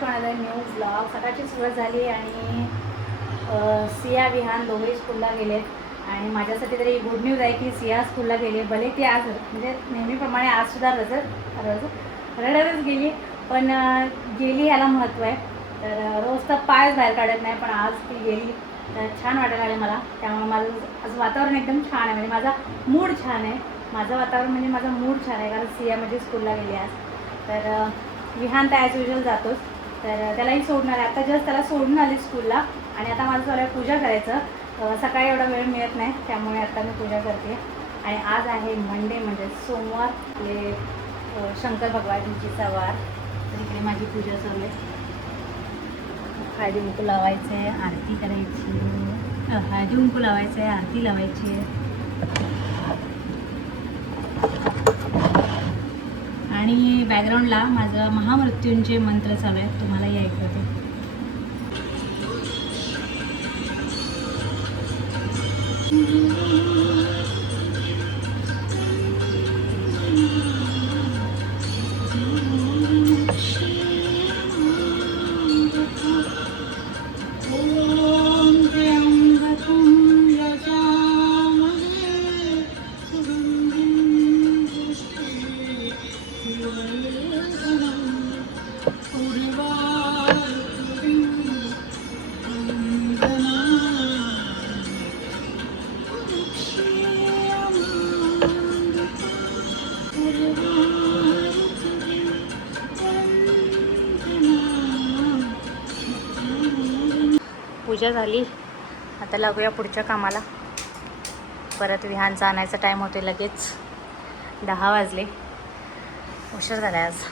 Back to another new blog. सकाळची सुरुवात झाली आणि सिया विहान दोघेही स्कूलला गेलेत आणि माझ्यासाठी तरी गुड न्यूज आहे की सिया स्कूलला गेली. भले ती आज म्हणजे नेहमीप्रमाणे आजसुद्धा रडतच गेली, पण गेली याला महत्त्व आहे. तर रोज तर पायच बाहेर काढत नाही, पण आज ती गेली तर छान वाटायला लागले मला. त्यामुळे माझं आज वातावरण एकदम छान आहे, म्हणजे माझा मूड छान आहे. माझं वातावरण म्हणजे माझा मूड छान आहे, कारण सिया म्हणजे स्कूलला गेली आज. तर विहान तर ॲज युजल जातोच, तर त्यालाही सोडणार आहे. आता जस्ट त्याला सोडून आली स्कूलला आणि आता माझं चालू आहे पूजा करायचं. सकाळी एवढा वेळ मिळत नाही, त्यामुळे आता मी पूजा करते. आणि आज आहे मंडे म्हणजे सोमवार, आपले शंकर भगवानजीचा वार. तर इकडे माझी पूजा चालू आहे. हळदी कुंकू लावायचं आहे, आरती करायची. हळदी कुंकू लावायचं आहे, आरती लावायची आहे. आणि बॅकग्राऊंडला माझं महामृत्यूंचे मंत्र चालू आहेत, तुम्हालाही ऐकवते. पूजा झाली, आता लागूया पुढच्या कामाला. परत विहानचा आणायचा टाईम होते, लगेच 10 वाजले. उशीर झाला आज.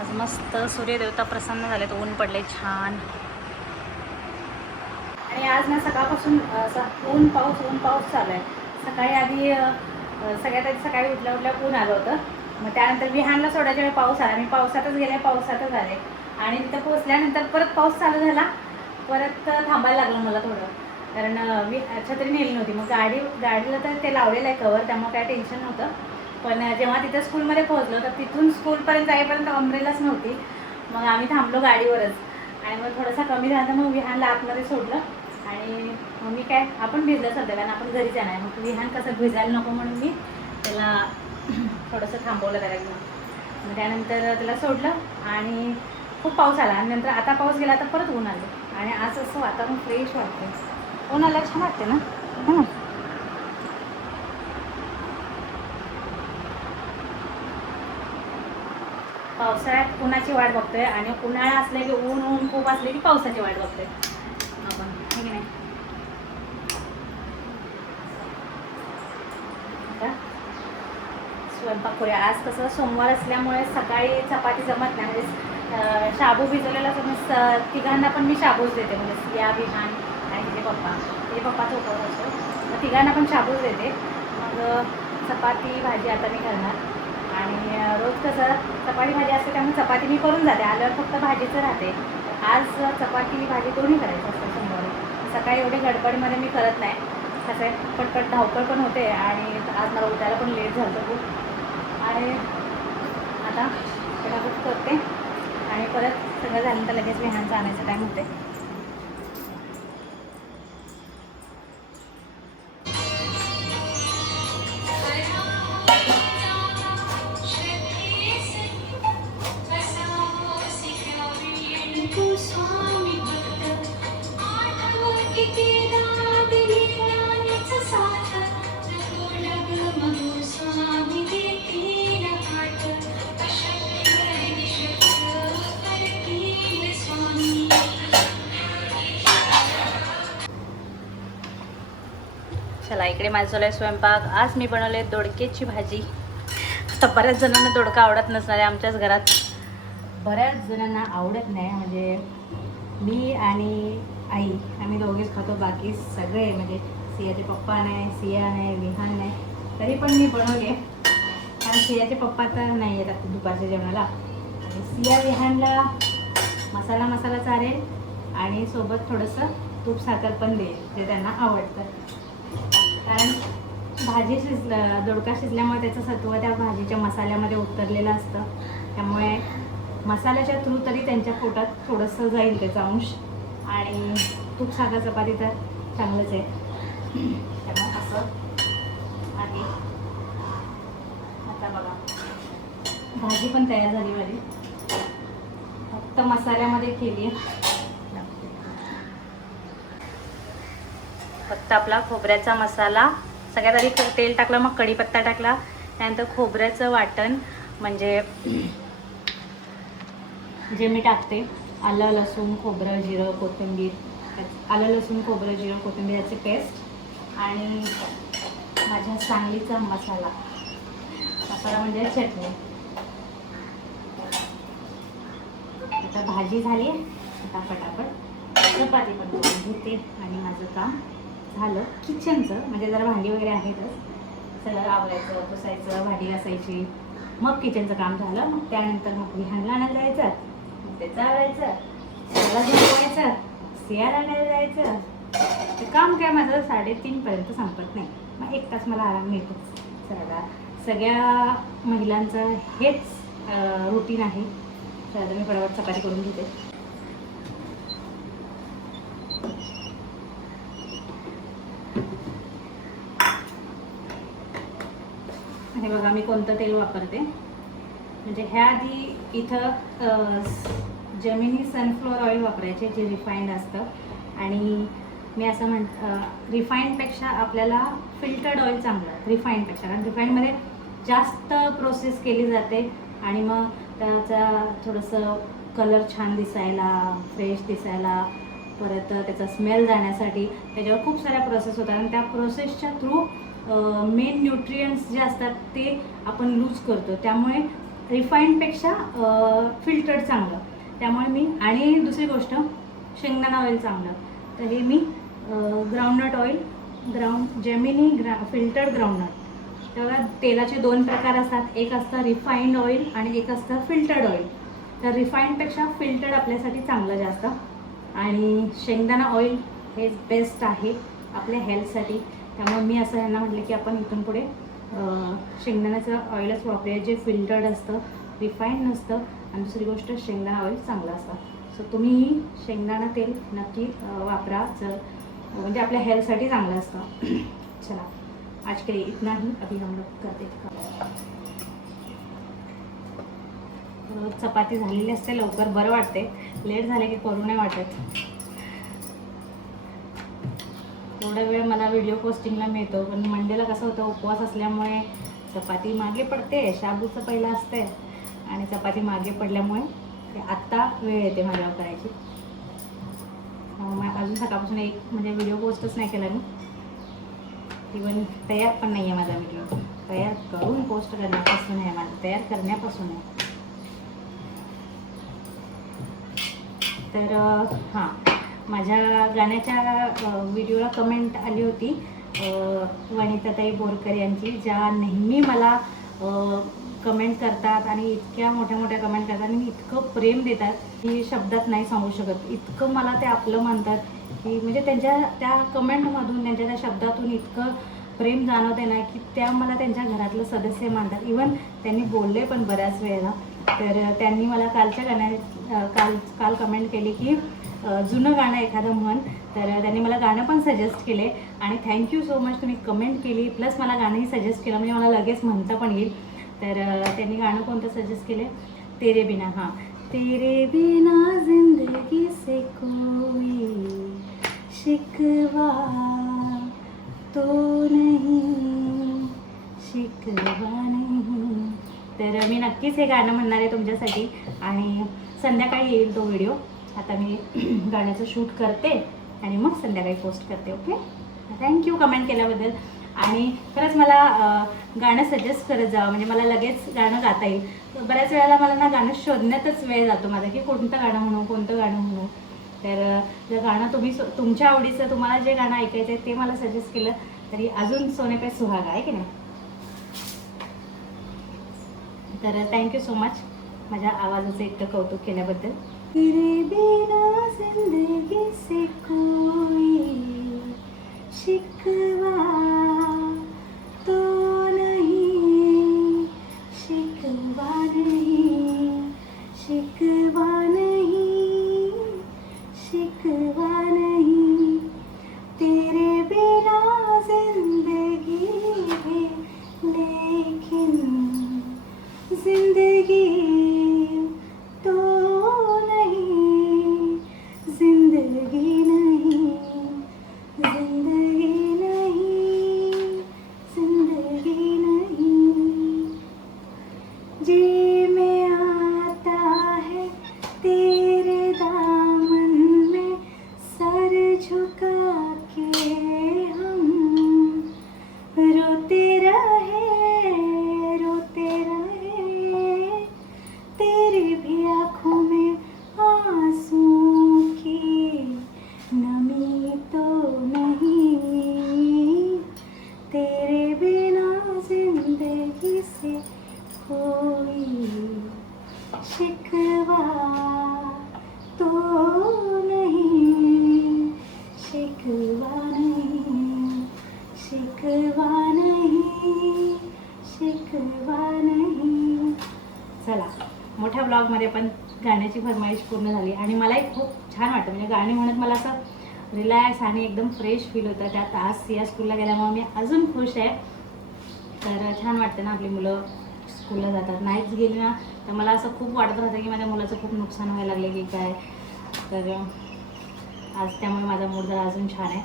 आज मस्त सूर्यदेवता प्रसन्न झाले, तर ऊन पडले छान. आणि आज ना सकाळपासून ऊन पाऊस चालू आहे. सकाळी आधी सगळ्यात आधी सकाळी उठल्या ऊन आलं होतं. मग त्यानंतर विहानला सोडायच्या वेळी पाऊस आला. मी पावसातच गेले, पावसातच आले. आणि तिथं पोचल्यानंतर परत पाऊस चालू झाला. परत थांबायला लागलं मला थोडं, कारण छत्री नेली नव्हती. मग गाडीला तर ते लावलेलं आहे कवर, त्यामुळे काय टेन्शन नव्हतं. पण जेव्हा तिथं स्कूलमध्ये पोहोचलो तर तिथून स्कूलपर्यंत जाईपर्यंत अम्ब्रेलाच नव्हती. मग आम्ही थांबलो गाडीवरच. आणि मग थोडासा कमी झाला, मग विहानला आतमध्ये सोडलं. आणि मग मी काय, आपण भिजलं सध्या, कारण आपण घरीच आहे. मग विहान कसं भिजायला नको म्हणून मी त्याला थोडंसं थांबवलं त्याला घेऊन. मग त्यानंतर त्याला सोडलं आणि खूप पाऊस आला. आणि नंतर आता पाऊस गेला, तर परत ऊन आलं. आणि आज असं वातावरण फ्रेश वाटतं. ऊन आलं छान वाटते ना, हो ना. पावसाळ्यात उन्हाची वाट बघतोय आणि उन्हाळा असले की ऊन खूप असले की पावसाची वाट बघतोय आपण, हे की नाही. स्वयंपाक करूया. आज कसं सोमवार असल्यामुळे सकाळी चपाती जमत नाही, म्हणजे शाबू भिजवलेला तिघांना पण मी शाबूच देते. म्हणजे सिया, विहान आणि तिचे पप्पाचा उपवास असतो, मग तिघांना पण शाबूच देते. मग चपाती भाजी आता मी करणार. आणि रोज कसं चपाती भाजी असते, त्यामुळे चपाती मी करून जाते. आल्यावर फक्त भाजीचं राहते. आज चपाती भाजी दोन्ही करायचं असतं सोमवारी. सकाळी एवढी गडबडीमध्ये मी करत नाही. कसं आहे, पटपट धावपळ पण होते आणि आज मला उठायला पण लेट झालं खूप. आणि आता पटापट करते आणि परत सगळं झाल्यानंतर लगेच विहानचा आणायचा टाईम होते. चला, इकडे माझं चालू आहे स्वयंपाक. आज मी बनवले दोडक्याची भाजी. आता बऱ्याच जणांना दोडका आवडत नसणार आहे. आमच्याच घरात बऱ्याच जणांना आवडत नाही, म्हणजे मी आणि आई आम्ही दोघेच खातो. बाकी सगळे म्हणजे सियाचे पप्पा नाही, सिया नाही, विहान नाही, तरी पण मी बनवले. कारण सियाचे पप्पा तर नाही येतात दुपारच्या जेवणाला. आणि सिया विहानला मसाला चालेल आणि सोबत थोडंसं तूप साखर पण देईल, जे त्यांना आवडतं. कारण भाजी दोडका शिजल्यामुळे त्याचं सत्व त्या भाजीच्या मसाल्यामध्ये उतरलेलं असतं, त्यामुळे मसाल्याच्या थ्रू तरी त्यांच्या पोटात थोडंसं जाईल त्याचा अंश. आणि तूप साधा चपाती तर चांगलंच आहे. त्यामुळे असं आहे. आता बघा भाजी पण तयार झाली माझी, फक्त मसाल्यामध्ये केली आहे. फक्त आपला खोबऱ्याचा मसाला, सगळ्यात आधी तेल टाकलं, मग कढीपत्ता टाकला, त्यानंतर खोबऱ्याचं वाटण म्हणजे जे मी टाकते आलं लसूण खोबरं जिरं कोथिंबीर, आलं लसूण खोबरं जिरं कोथिंबीर याची पेस्ट आणि माझ्या सांगलीचा मसाला म्हणजे चटणी. आता भाजी झाली आहे, आता फटाफट चपाती पण करून घेते आणि माझं काम झालं. किचनचं म्हणजे जरा भांडी वगैरे आहेतच, सगळं आवरायचं पुसायचं भांडी घासायची, मग किचनचं काम झालं. मग त्यानंतर मग विहानला आणायला जायचं, मग त्याचं आवरायचं, त्याला झोपवायचं, सियाला आणायला जायचं. ते काम काय माझं 3:30पर्यंत संपत नाही, मग 1 तास मला आराम मिळतो. सगळ्या महिलांचं हेच रुटीन आहे. तर मी फटाफट चपाती करून घेते. हे बघा मी कोणतं तेल वापरते, म्हणजे ह्या आधी इथं जेमिनी सनफ्लॉवर ऑइल वापरायचे जे रिफाईंड असतं. आणि मी असं रिफाईंडपेक्षा आपल्याला फिल्टर्ड ऑइल चांगलं, रिफाईंडपेक्षा. कारण रिफाईंडमध्ये जास्त प्रोसेस केली जाते आणि मग त्याचा थोडंसं कलर छान दिसायला, फ्रेश दिसायला, परत त्याचा स्मेल जाण्यासाठी त्याच्यावर खूप साऱ्या प्रोसेस होतात आणि त्या प्रोसेसच्या थ्रू मेन न्यूट्रियंट्स जे असतात ते आपण लूज करतो. त्यामुळे रिफाईंडपेक्षा फिल्टर्ड चांगलं. त्यामुळे मी, आणि दुसरी गोष्ट शेंगदाणा ऑइल चांगलं. तर हे मी groundnut oil, Gemini filtered groundnut. तेव्हा तेलाचे 2 प्रकार असतात, एक असतं रिफाईंड ऑइल आणि एक असतं फिल्टर्ड ऑइल. तर रिफाईंडपेक्षा फिल्टर्ड आपल्यासाठी चांगलं जास्त. आणि शेंगदाणा ऑइल हे बेस्ट आहे आपल्या हेल्थसाठी. त्यामुळे मी असं यांना म्हटलं की आपण इथून पुढे शेंगदाण्याचं ऑइलच वापरूया, जे फिल्टर्ड असतं, रिफाईंड नसतं. आणि दुसरी गोष्ट शेंगदाणा ऑइल चांगलं असतं. सो तुम्हीही शेंगदाणा तेल नक्की वापरा, जर म्हणजे आपल्या हेल्थसाठी चांगलं असतं. चला आज के लिए इतना ही, अभी हम लोग करते हैं. चपाती झालेली असते लवकर, बरं वाटते. लेट झाले की करू नाही वाटत. थोडा वेळ मला व्हिडिओ पोस्टिंगला मिळतो, पण मंडेला कसं होतं उपवास असल्यामुळे चपाती मागे पडते, शाबूचं पहिलं असते आणि चपाती मागे पडल्यामुळे आत्ता वेळ येते माझ्यावर करायची. अजून सकाळपासून म्हणजे व्हिडिओ पोस्टच नाही केला मी. इवन तयार पण नाही आहे माझा व्हिडिओ. तयार करून पोस्ट करण्यापासून आहे माझं, तयार करण्यापासून आहे. तर हां, माझ्या गाण्याच्या व्हिडिओला कमेंट आली होती वनिताताई बोरकर यांची, ज्या नेहमी मला कमेंट करतात आणि इतक्या मोठ्या मोठ्या कमेंट करतात आणि इतकं प्रेम देतात की शब्दात नाही सांगू शकत. इतकं मला ते आपलं म्हणतात की म्हणजे त्यांच्या त्या कमेंटमधून, त्यांच्या त्या शब्दातून इतकं प्रेम जाणवते ना की त्या मला त्यांच्या घरातलं सदस्य मानतात. इवन त्यांनी बोलले पण बऱ्याच वेळेला. तर त्यांनी मला कालच्या काल कमेंट केली की जुनं गाणं एखादं म्हण. तर त्यांनी मला गाणं पण सजेस्ट केले आणि थँक्यू सो मच, तुम्ही कमेंट केली प्लस मला गाणंही सजेस्ट केलं, म्हणजे मला लगेच म्हणता पण येईल. तर त्यांनी गाणं कोणतं सजेस्ट केले, तेरे बिना. हां, तेरे बिना जिंदगी से कोई शिकवा तो नहीं, शिकवा नहीं. तर मी नक्कीच हे गाणं म्हणणार आहे तुमच्यासाठी आणि संध्याकाळी येईल तो व्हिडिओ. आता मी गाण्याचं शूट करते आणि मग संध्याकाळी पोस्ट करते. ओके, थँक्यू कमेंट केल्याबद्दल. आणि खरंच मला गाणं सजेस्ट करत जावं, म्हणजे मला लगेच गाणं गाता येईल. बऱ्याच वेळेला मला ना गाणं शोधण्यातच वेळ जातो माझा की कोणतं गाणं म्हणू, कोणतं गाणं म्हणू. तर जर गाणं तुम्ही तुमच्या आवडीचं, तुम्हाला जे गाणं ऐकायचं आहे ते मला सजेस्ट केलं तरी अजून सोने पे सुहागा आहे की नाही. तर थँक्यू सो मच माझ्या आवाजाचं इतकं कौतुक केल्याबद्दल. तेरे बिना जिंदगी से कोई शिकवा व्लॉगमध्ये पण गाण्याची फरमाईश पूर्ण झाली आणि मलाही खूप छान वाटतं. म्हणजे गाणी म्हणत मला असं रिलॅक्स आणि एकदम फ्रेश फील होतं. त्यात आज सिया स्कूलला गेल्यामुळे मी अजून खुश आहे. तर छान वाटतं ना आपली मुलं स्कूलला जातात. नाहीच गेली ना तर मला असं खूप वाटत राहतं की माझ्या मुलाचं खूप नुकसान व्हायला लागले की काय. तर आज त्यामुळे माझा मूड जरा अजून छान आहे.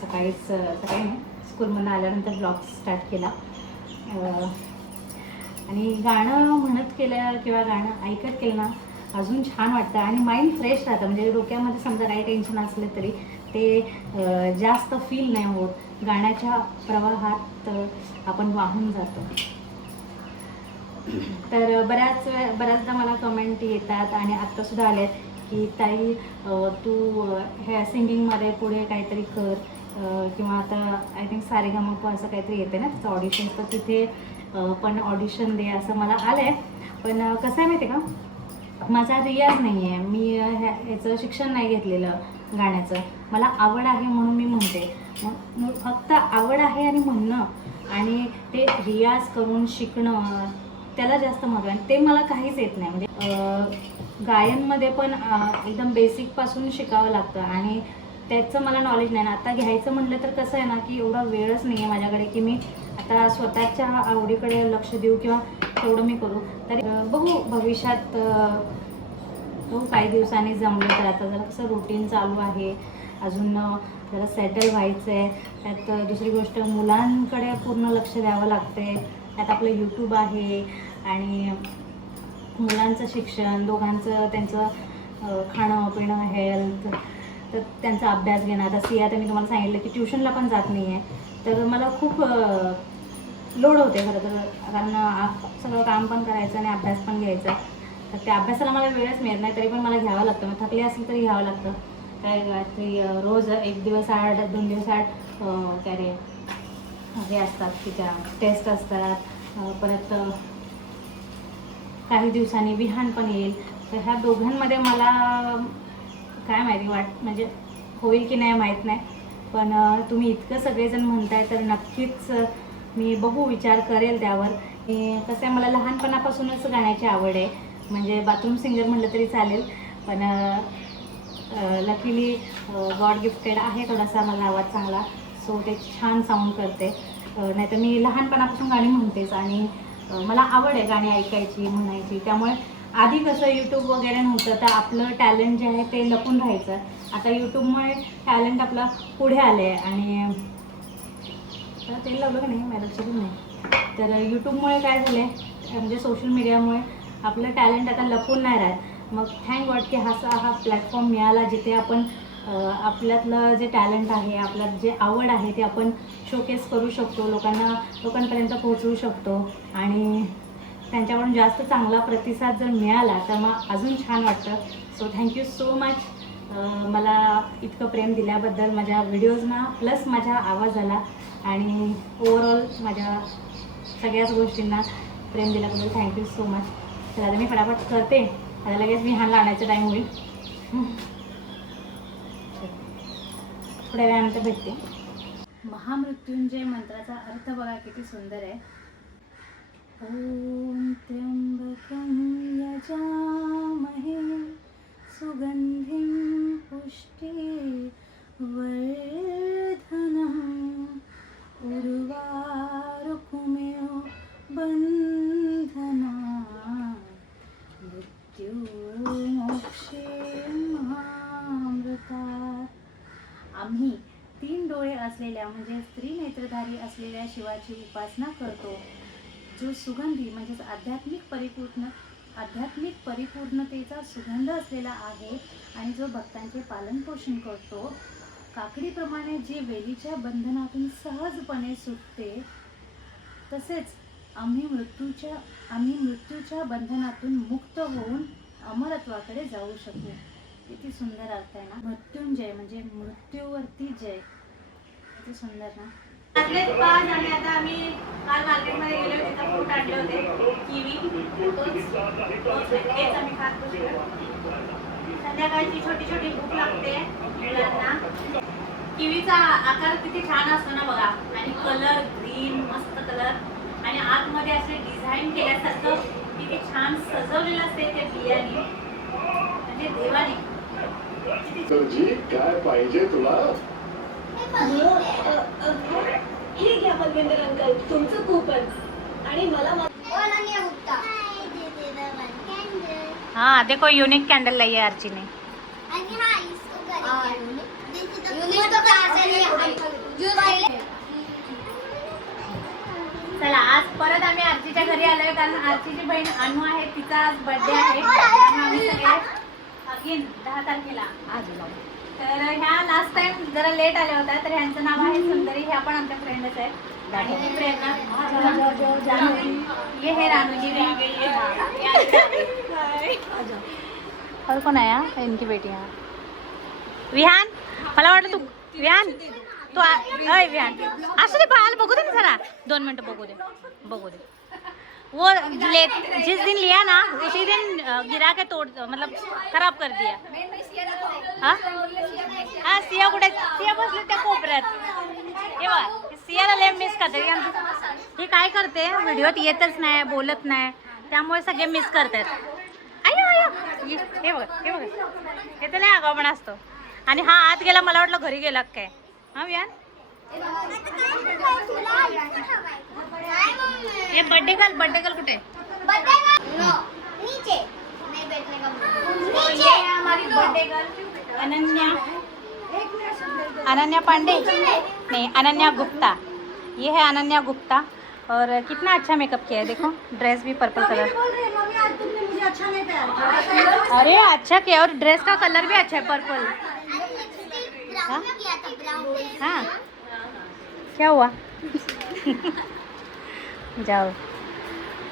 सकाळी नाही स्कूलमधून आल्यानंतर ब्लॉग स्टार्ट केला आणि गाणं म्हणत केलं किंवा गाणं ऐकत केलं ना अजून छान वाटतं आणि माइंड फ्रेश राहतं. म्हणजे डोक्यामध्ये समजा काही टेन्शन असलं तरी ते जास्त फील नाही होत. गाण्याच्या प्रवाहात आपण वाहून जातो. तर बऱ्याचदा मला कमेंट येतात आणि आत्तासुद्धा आले आहेत की ताई तू ह्या सिंगिंगमध्ये पुढे काहीतरी कर किंवा आता आय थिंक सारेगमप असं काहीतरी येते ना त्याचं ऑडिशन, तर तिथे पण ऑडिशन दे असं मला आलं आहे. पण कसं आहे माहिती आहे का, माझा रियाज नाही आहे. मी ह्याचं शिक्षण नाही घेतलेलं गाण्याचं. मला आवड आहे म्हणून मी म्हणते. मग फक्त आवड आहे आणि म्हणणं आणि ते रियाज करून शिकणं त्याला जास्त महत्त्व आहे. ते मला काहीच येत नाही. म्हणजे गायनमध्ये पण एकदम बेसिकपासून शिकावं लागतं आणि त्याचं मला नॉलेज नाही ना. आता घ्यायचं म्हटलं तर कसं आहे ना की एवढा वेळच नाही आहे माझ्याकडे की मी आता स्वतःच्या आवडीकडे लक्ष देऊ किंवा तेवढं मी करू. तर बघू भविष्यात काही दिवसांनी जमलं तर. आता जरा कसं रुटीन चालू आहे, अजून जरा सेटल व्हायचं आहे. त्यात दुसरी गोष्ट मुलांकडे पूर्ण लक्ष द्यावं लागते. त्यात आपलं यूट्यूब आहे आणि मुलांचं शिक्षण, दोघांचं त्यांचं खाणं पिणं हेल्थ, तर त्यांचा अभ्यास घेणं. आता सिया तर मी तुम्हाला सांगितलं की ट्युशनला पण जात नाही आहे. तर मला खूप लोड होते खरं तर, कारण सगळं काम पण करायचं आणि अभ्यास पण घ्यायचा. तर त्या अभ्यासाला मला वेळच मिळत नाही, तरी पण मला घ्यावं लागतं. मग थकले असेल तरी घ्यावं लागतं. काय ते रोज 1 दिवस आड 2 दिवस आड काय रे हे असतात तिच्या टेस्ट असतात. परत काही दिवसांनी विहान पण येईल. तर ह्या दोघांमध्ये मला काय माहिती म्हणजे होईल की नाही माहीत नाही. पण तुम्ही इतकं सगळेजण म्हणताय तर नक्कीच मी बघू विचार करेल त्यावर. कसं आहे मला लहानपणापासूनच गाण्याची आवड आहे. म्हणजे बाथरूम सिंगर म्हटलं तरी चालेल. पण लकीली गॉड गिफ्टेड आहे थोडासा मला आवाज चांगला, सो ते छान साऊंड करते. नाहीतर मी लहानपणापासून गाणी म्हणतेच आणि मला आवड आहे गाणी ऐकायची म्हणायची. त्यामुळे आधी कसं यूट्यूब वगैरे नव्हतं तर आपलं टॅलेंट जे आहे ते लपून राहायचं. आता यूट्यूबमुळे टॅलेंट आपला पुढे आलं आहे आणि तेल लावलं का नाही मला लक्षात नाही. तर यूट्यूबमुळे काय झालं आहे म्हणजे सोशल मीडियामुळे आपलं टॅलेंट आता लपून नाही राहत. मग थँक गॉड की हा प्लॅटफॉर्म मिळाला जिथे आपण आपल्यातलं जे टॅलेंट आहे, आपल्यात जे आवड आहे ते आपण शोकेस करू शकतो, लोकांपर्यंत पोहोचवू शकतो आणि त्यांच्याकडून जास्त चांगला प्रतिसाद जर मिळाला तर मग अजून छान वाटतं. सो थँक्यू सो मच मला इतकं प्रेम दिल्याबद्दल माझ्या व्हिडिओजना प्लस माझ्या आवाजाला आणि ओव्हरऑल माझ्या सगळ्याच गोष्टींना प्रेम दिल्याबद्दल थँक्यू सो मच. तर आता मी फटाफट करते, आता लगेच मी हान लावण्याचा टाईम होईल. थोड्या वेळानंतर भेटते. महामृत्युंजय मंत्राचा अर्थ बघा किती सुंदर आहे. ओम त्र्यंबकं यजामहे सुगंधिं पुष्टिवर्धनम् उर्वारुकमेव बन्धनात् मृत्युर्मोक्षे महामृतात्. आम्ही 3 डोळे असलेल्या म्हणजे स्त्री नेत्रधारी असलेल्या शिवाची उपासना करतो, जो सुगंधी म्हणजेच आध्यात्मिक परिपूर्णतेचा सुगंध असलेला आहे आणि जो भक्तांचे पालनपोषण करतो. काकडीप्रमाणे जे वेलीच्या बंधनातून सहजपणे सुटते, तसेच आम्ही मृत्यूच्या बंधनातून मुक्त होऊन अमरत्वाकडे जाऊ शकू. किती सुंदर अर्थ आहे ना. मृत्युंजय म्हणजे मृत्यूवरती जय. किती सुंदर ना. आणि आता आम्ही काल मार्केटमध्ये गेलो, तिथं फ्रूट आणले होते किवी, तेच आम्ही खात बसलो. संध्याकाळची छोटी छोटी भूक लागते मुलांना. किवीचा आकार किती छान असतो ना बघा, आणि कलर ग्रीन मस्त कलर आणि आतमध्ये असे डिझाईन केल्यासारखं हे छान सजवलेलं असते ते बियाणे, म्हणजे देवाने. जी काय पाहिजे तुला? हे घ्या बलविंदर अंकल, तुमचं कूपन. आणि मला हाँ देखो यूनिक कैंडल लाई है आर्ची ने. चला आज परत आम्ही आर्चीच्या घरी आलोय, कारण आर्चीची बहीण अनु आहे, तिचा आज बर्थडे आहे. त्यामुळे आम्ही सगळे अगेन 10 तारखेला आलो. तर ह्या लास्ट टाइम जरा लेट आल्या होत्या. तर ह्यांचं नाव आहे सुंदरी, ह्या पण आमच्या फ्रेंडच आहेत. प्रेरणा, ये है रानूजी. और कौन आया? इनकी बेटी. हाँ विहान, मला वाटलं तू विहान तू अय विहान असू दे, बाल बघू दे ना जरा 2 मिनटं बघू दे. वो ले जिस दिन लिया ना उसी दिन गिरा के तोड़, मतलब खराब कर दिया. हाँ हाँ सिया कुठे? सिया बसले त्या कोपऱ्यात. हे बघा सियाला लय मिस करते. हे काय करते, व्हिडिओत येतच नाही, बोलत नाही, त्यामुळे सगळे मिस करतात. आयो हे बघा हे तर नाही आगाऊपणा असतो. आणि हा आत गेला, मला वाटलं घरी गेला काय. हा विहान ये बर्थडे गर्ल कुठे? अनन्या पांडे नहीं, अनन्या गुप्ता. ये है अनन्या गुप्ता. और कितना अच्छा मेकअप किया है, देखो ड्रेस भी पर्पल कलर. अरे अच्छा किया, और ड्रेस का कलर भी अच्छा है, पर्पल. हाँ क्या हुआ? जाओ.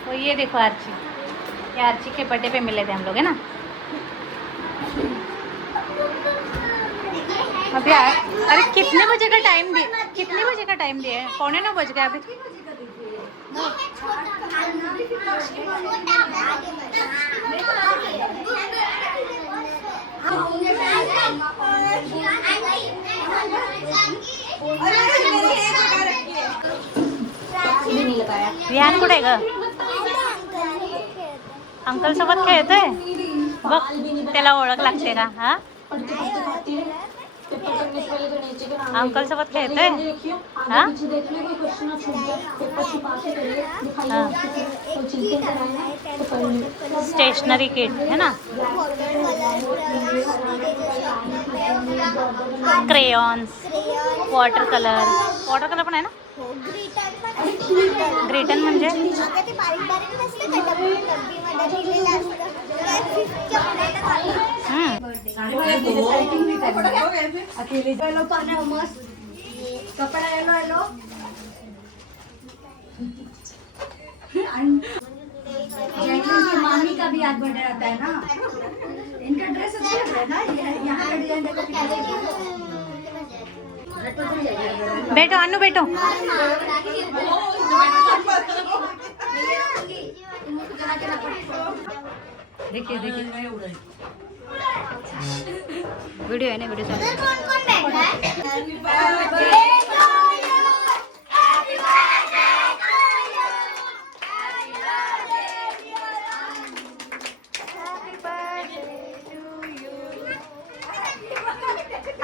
तो ये देखो आर्ची, ये आर्ची के बर्थडे पे मिले थे हम लोग, है ना. अभी अरे कितने बजे का टाइम दिए? 8:45 बज गए अभी. विहान कुठे ग? अंकल सोबत खेळतोय बघ, त्याला ओळख लागते का? हा अंकल सोबत खेळतोय. हा स्टेशनरी किट है ना, क्रेयॉन्स, वॉटर कलर पण आहे ना. ग्रीटन म्हणजे कपड़ा येलो मामी का भी आज बर्थडे आता है ना. इनका ड्रेस अच्छा लग रहा है ना, यहाँ का डिजाइन बैठो अनु बैठो. देखिए वीडियो है ना, वीडियो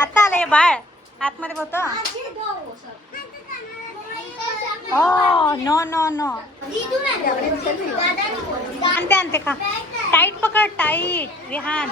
आता आलंय बाळ आतमध्ये होतं. ओ नो आणते का टाईट पकड, टाईट विहान.